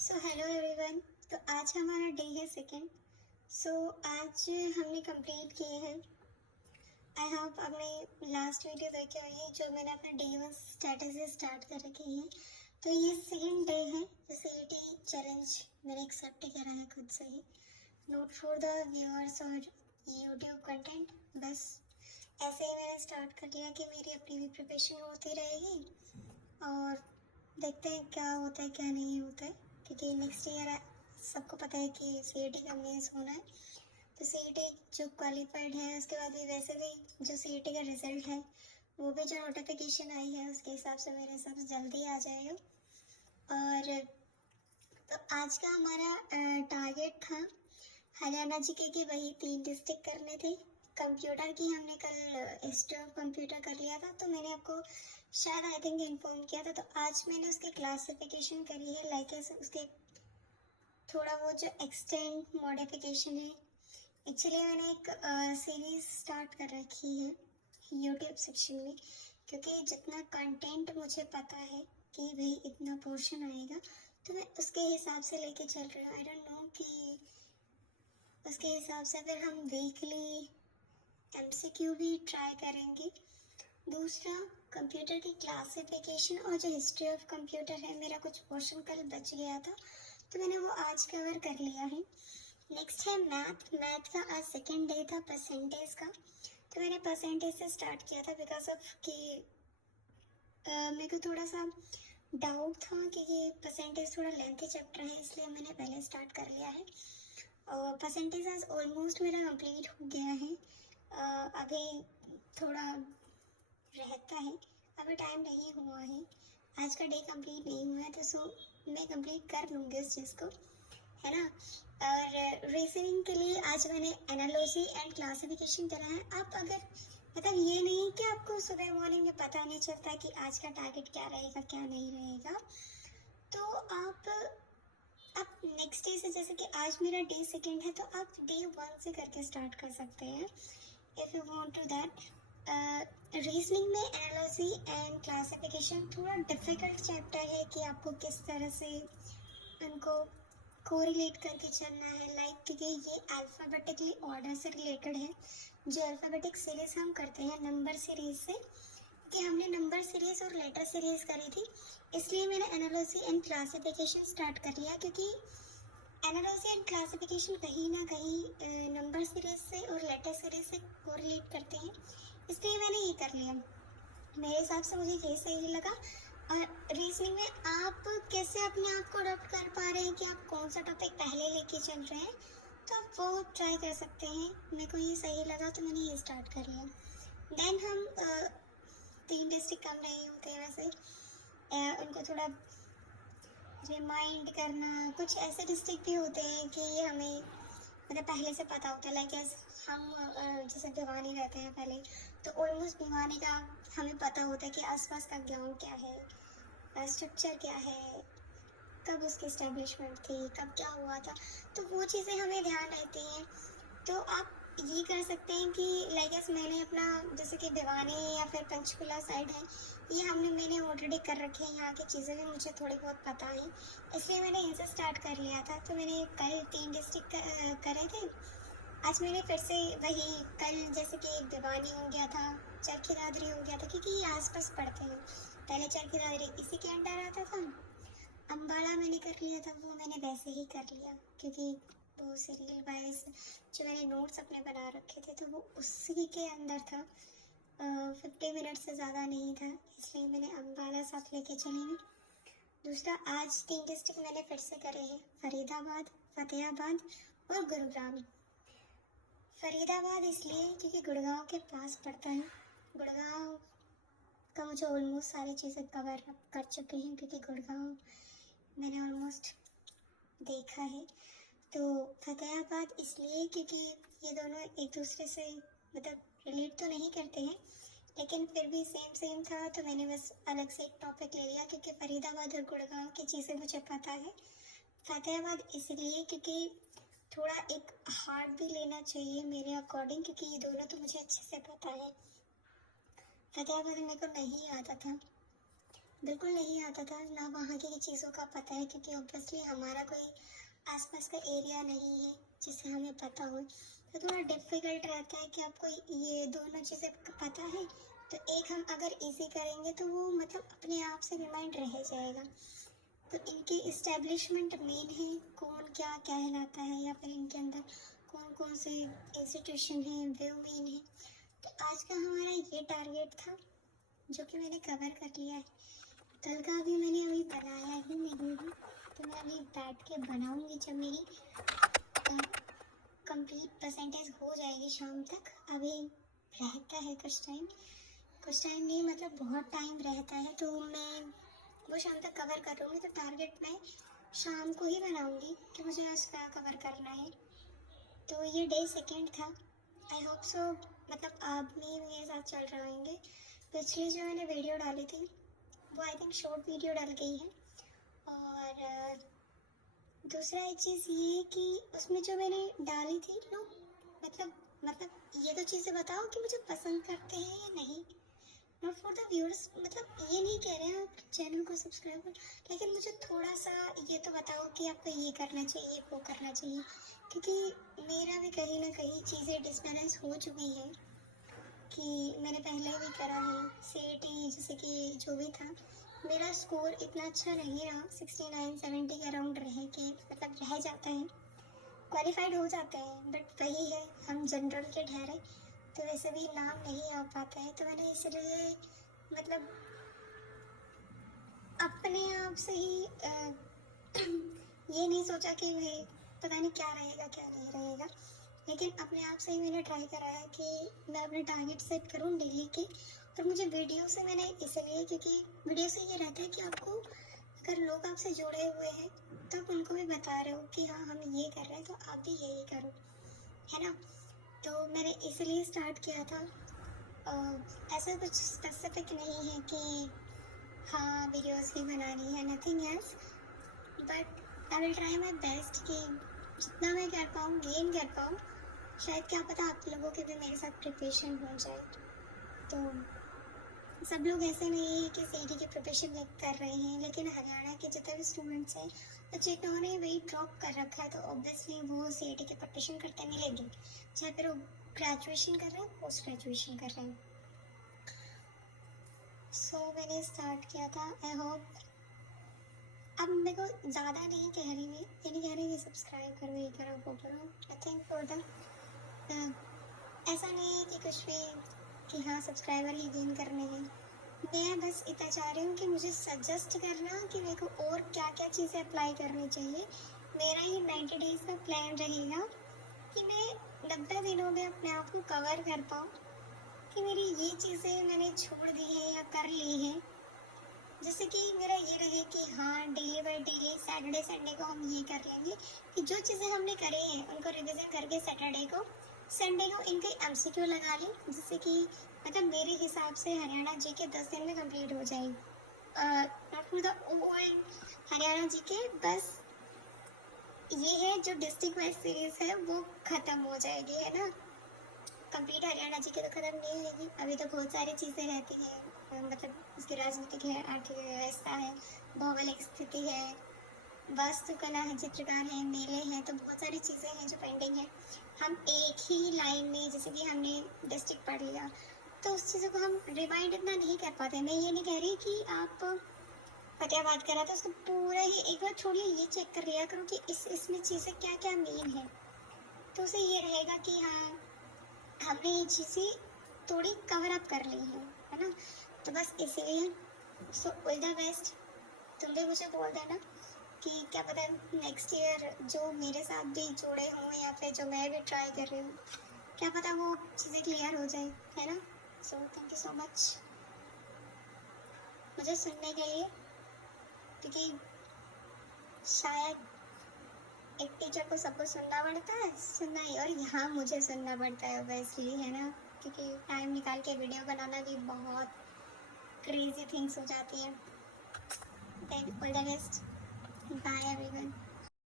Hello everyone. तो आज हमारा डे है सेकेंड। आज हमने कंप्लीट किए हैं। आई होप आपने लास्ट वीडियो देखे होंगे जो मैंने अपना डे वन स्टेटस से स्टार्ट कर रखे हैं। तो ये सेकेंड डे है जो सीईटी चैलेंज मैंने एक्सेप्ट करा है खुद से ही, नोट फॉर द व्यूअर्स और यूट्यूब कंटेंट। बस ऐसे ही मैंने स्टार्ट कर लिया कि मेरी अपनी भी प्रिपरेशन होती रहेगी और देखते हैं क्या होता है क्या नहीं होता है, क्योंकि नेक्स्ट ईयर सबको पता है कि सीईटी का मेंस होना है। तो सीईटी जो क्वालिफाइड है उसके बाद भी वैसे भी जो सीईटी का रिजल्ट है वो भी जो नोटिफिकेशन आई है उसके हिसाब से मेरे हिसाब से जल्दी आ जाएगा। और तो आज का हमारा टारगेट था हरियाणा जीके की वही 3 डिस्ट्रिक्ट करने थे। कंप्यूटर की हमने कल हिस्ट्री ऑफ कंप्यूटर कर लिया था, तो मैंने आपको शायद आई थिंक इन्फॉर्म किया था। तो आज मैंने उसकी क्लासिफिकेशन करी है, लाइक उसके थोड़ा वो जो एक्सटेंड मॉडिफिकेशन है। एक्चुअली मैंने एक सीरीज स्टार्ट कर रखी है यूट्यूब सेक्शन में, क्योंकि जितना कंटेंट मुझे पता है कि भाई इतना पोर्शन आएगा तो मैं उसके हिसाब से लेके चल रही हूँ। आई डोंट नो कि उसके हिसाब से फिर हम वीकली एमसीक्यू भी ट्राई करेंगे। दूसरा, कंप्यूटर की क्लासिफिकेशन और जो हिस्ट्री ऑफ कंप्यूटर है, मेरा कुछ पोर्शन कल बच गया था तो मैंने वो आज कवर कर लिया है। नेक्स्ट है मैथ का आज सेकेंड डे था परसेंटेज का। तो मैंने परसेंटेज से स्टार्ट किया था बिकॉज ऑफ कि मेरे को थोड़ा सा डाउट था कि ये परसेंटेज थोड़ा लेंथी चैप्टर है, इसलिए मैंने पहले स्टार्ट कर लिया है। और परसेंटेज आज ऑलमोस्ट मेरा कंप्लीट हो गया है। अभी थोड़ा रहता है, अभी टाइम नहीं हुआ है, आज का डे कंप्लीट नहीं हुआ है, तो मैं कंप्लीट कर लूँगी इस चीज़ को, है ना। और रीजनिंग के लिए आज मैंने एनालॉजी एंड क्लासिफिकेशन करा है। आप अगर मतलब ये नहीं कि आपको सुबह मॉर्निंग में पता नहीं चलता कि आज का टारगेट क्या रहेगा क्या नहीं रहेगा, तो आप नेक्स्ट डे से, जैसे कि आज मेरा डे सेकेंड है, तो आप डे वन से करके स्टार्ट कर सकते हैं if you want to that. Reasoning में एनालॉजी एंड क्लासिफिकेशन थोड़ा डिफ़िकल्ट चैप्टर है कि आपको किस तरह से उनको कोरिलेट करके चलना है, लाइक क्योंकि ये अल्फ़ाबेटिकली ऑर्डर से रिलेटेड है। जो अल्फ़ाबेटिक सीरीज़ हम करते हैं नंबर सीरीज़ से, कि हमने नंबर सीरीज़ और लेटर सीरीज़ करी थी, इसलिए मैंने एनालॉजी एंड क्लासिफिकेशन स्टार्ट कर लिया, क्योंकि एनालॉजी एंड क्लासिफिकेशन कहीं ना कहीं नंबर सीरीज़ से और लेटर सीरीज़ से कोरिलेट करते हैं, इसलिए मैंने ये कर लिया। मेरे हिसाब से मुझे ये सही लगा। और रीजनिंग में आप कैसे अपने आप को अडॉप्ट कर पा रहे हैं कि आप कौन सा टॉपिक पहले लेके चल रहे हैं, तो आप वो ट्राई कर सकते हैं। मेरे को ये सही लगा तो मैंने ये स्टार्ट कर लिया। देन हम 3 डिस्ट्रिक्ट कम नहीं होते हैं वैसे, उनको थोड़ा रिमाइंड करना। कुछ ऐसे डिस्ट्रिक्ट भी होते हैं कि हमें मतलब पहले से पता होता है, लाइक हम जैसे भिवानी रहते हैं पहले, तो ऑलमोस्ट भिवानी का हमें पता होता है कि आसपास का गांव क्या है, स्ट्रक्चर क्या है, कब उसकी इस्टेब्लिशमेंट थी, कब क्या हुआ था, तो वो चीज़ें हमें ध्यान रहती हैं। तो आप ये कर सकते हैं कि लाइक मैंने अपना जैसे कि भिवानी या फिर पंचकुला साइड है, ये मैंने ऑलरेडी कर रखे हैं, यहाँ की चीज़ें भी मुझे थोड़ी बहुत पता है, इसलिए मैंने इनसे स्टार्ट कर लिया था। तो मैंने कल 3 डिस्ट्रिक्ट करे थे, आज मैंने फिर से वही, कल जैसे कि भिवानी हो गया था, चरखी दादरी हो गया था, क्योंकि ये आसपास पड़ते हैं। पहले चरखी दादरी इसी के अंडर आता था, अम्बाला मैंने कर लिया था, वो मैंने वैसे ही कर लिया क्योंकि वो सीरियल वाइज जो मैंने नोट्स अपने बना रखे थे तो वो उसी के अंदर था। 50 मिनट से ज़्यादा नहीं था, इसलिए मैंने अम्बाला साथ लेके चली गई। दूसरा, आज 3 डिस्ट्रिक्ट मैंने फिर से करे हैं, फरीदाबाद, फतेहाबाद और गुरुग्राम। फरीदाबाद इसलिए क्योंकि गुड़गांव के पास पड़ता है, गुड़गांव का मुझे ऑलमोस्ट सारी चीज़ें कवर कर चुके हैं, क्योंकि गुड़गांव मैंने ऑलमोस्ट देखा है। तो फतेहाबाद इसलिए क्योंकि ये दोनों एक दूसरे से मतलब रिलेट तो नहीं करते हैं, लेकिन फिर भी सेम था, तो मैंने बस अलग से एक टॉपिक ले लिया, क्योंकि फरीदाबाद और गुड़गांव की चीज़ें मुझे पता है। फतेहाबाद इसलिए क्योंकि थोड़ा एक हार्ड भी लेना चाहिए मेरे अकॉर्डिंग, क्योंकि ये दोनों तो मुझे अच्छे से पता है। फतेहाबाद मेरे को नहीं आता था, बिल्कुल नहीं आता था, ना वहाँ की चीज़ों का पता है, क्योंकि ऑब्वियसली हमारा कोई आसपास का एरिया नहीं है जिससे हमें पता हो। तो थोड़ा डिफ़िकल्ट रहता है कि आपको ये दोनों चीज़ें पता है, तो एक हम अगर इजी करेंगे तो वो मतलब अपने आप से रिमाइंड रह जाएगा। तो इनकी इस्टेब्लिशमेंट मेन है, कौन क्या कहलाता है, या फिर इनके अंदर कौन कौन से इंस्टीट्यूशन हैं वो मेन है। तो आज का हमारा ये टारगेट था जो कि मैंने कवर कर लिया है। कल का अभी मैंने बनाया ही नहीं है, तो मैं अभी बैठ के बनाऊंगी जब मेरी कंप्लीट परसेंटेज हो जाएगी शाम तक। अभी रहता है कुछ टाइम नहीं, मतलब बहुत टाइम रहता है, तो मैं वो शाम तक कवर कर लूँगी। तो टारगेट मैं शाम को ही बनाऊंगी कि मुझे आज क्या कवर करना है। तो ये डे सेकेंड था। आई होप सो मतलब आप भी मेरे साथ चल रहे होंगे। पिछली जो मैंने वीडियो डाली थी वो आई थिंक शॉर्ट वीडियो डल गई है। और दूसरा एक चीज़ ये कि उसमें जो मैंने डाली थी लोग मतलब ये तो चीज़ें बताओ कि मुझे पसंद करते हैं या नहीं। नॉट फॉर द व्यूअर्स, मतलब ये नहीं कह रहे हैं आप चैनल को सब्सक्राइब कर, लेकिन मुझे थोड़ा सा ये तो बताओ कि आपको ये करना चाहिए वो करना चाहिए, क्योंकि मेरा भी कहीं ना कहीं चीज़ें डिसबैलेंस हो चुकी हैं। कि मैंने पहले भी करा है सीईटी, जैसे कि जो भी था, मेरा स्कोर इतना अच्छा नहीं रहा, 69-70 के अराउंड रहे कि मतलब रह जाता है, क्वालिफाइड हो जाते हैं, बट वही है हम जनरल के ठहरे तो वैसे भी नाम नहीं आ पाता है। तो मैंने इसलिए मतलब अपने आप से ही ये नहीं सोचा कि भाई पता नहीं क्या रहेगा क्या नहीं रहेगा, लेकिन अपने आप से ही मैंने ट्राई करा है कि मैं अपने टारगेट सेट करूँ डेली के। और मुझे वीडियो से मैंने इसलिए, क्योंकि वीडियो से ये रहता है कि आपको अगर लोग आपसे जुड़े हुए हैं तो आप उनको भी बता रहे हो कि हाँ हम ये कर रहे हैं तो आप भी यही करो, है ना। तो मैंने इसलिए स्टार्ट किया था। ऐसा कुछ स्पेसिफिक नहीं है कि हाँ वीडियोस ही बनानी है, nothing else, but I will try my best कि जितना मैं कर पाऊँ गेन कर पाऊँ। शायद क्या पता आप लोगों के भी मेरे साथ प्रिपरेशन हो जाए। तो सब लोग ऐसे नहीं है कि सीईटी की प्रिपरेशन कर रहे हैं, लेकिन हरियाणा के जितने भी स्टूडेंट्स हैं तो जिन्होंने वही ड्रॉप कर रखा है तो ऑब्वियसली वो सीईटी की प्रिपरेशन करते मिलेंगे, चाहे फिर वो ग्रेजुएशन कर रहे हैं पोस्ट ग्रेजुएशन कर रहे हैं। सो मैंने स्टार्ट किया था। आई होप अब मेरे को ज़्यादा नहीं कह रही, मैं ये नहीं कह रही कि सब्सक्राइब करो ये करो वो करो, नथिंग फॉर द ऐसा नहीं है कि कुछ भी कि हाँ सब्सक्राइबर ही गेन करने हैं। मैं बस इतना चाह रही हूँ कि मुझे सजेस्ट करना कि मेरे को और क्या क्या चीज़ें अप्लाई करनी चाहिए। मेरा ये 90 डेज़ का प्लान रहेगा कि मैं 90 दिनों में अपने आप को कवर कर पाऊँ, कि मेरी ये चीज़ें मैंने छोड़ दी है या कर ली है। जैसे कि मेरा ये रहे कि हाँ daily by daily Saturday Sunday को हम ये कर लेंगे कि जो चीज़ें हमने करी हैं उनको रिविज़न करके सैटरडे को संडे को इनके एमसीक्यू लगा लें, जिससे कि मतलब मेरे हिसाब से हरियाणा जी के 10 दिन में कंप्लीट हो जाएगी। Not for the old Haryana ji के, बस ये है जो डिस्ट्रिक्ट वाइज सीरीज है वो ख़त्म हो जाएगी, है ना। कंप्लीट हरियाणा जी के तो ख़त्म नहीं होगी, अभी तो बहुत सारी चीज़ें रहती हैं, मतलब उसकी राजनीतिक है, आर्थिक व्यवस्था है, भौगोलिक स्थिति है, वास्तुकला है, चित्रकार है, मेले हैं, तो बहुत सारी चीज़ें हैं जो पेंडिंग है। हम एक ही लाइन में जैसे कि हमने डिस्ट्रिक्ट पढ़ लिया तो उस चीज़ों को हम रिवाइंड इतना नहीं कर पाते। मैं ये नहीं कह रही कि आप फतेहाबाद करा तो उसको पूरा ही एक बार छोड़िए, ये चेक कर लिया करो कि इसमें चीज़ें क्या क्या मेन है, तो उसे ये रहेगा कि हाँ हमने ये चीज़ें थोड़ी कवर अप कर ली है ना। तो बस इसीलिए सो ऑल द बेस्ट। तुम भी मुझे बोल देना कि क्या पता नेक्स्ट ईयर जो मेरे साथ भी जुड़े हों या फिर जो मैं भी ट्राई कर रही हूँ, क्या पता वो चीज़ें क्लियर हो जाए, है ना। So thank you so much मुझे सुनने के लिए, क्योंकि शायद एक टीचर को सबको सुनना पड़ता है, सुनना ही, और यहाँ मुझे सुनना पड़ता है ऑब्वियसली, है ना, क्योंकि टाइम निकाल के वीडियो बनाना भी बहुत क्रेजी थिंग्स हो जाती हैं। Then all the best, bye everyone.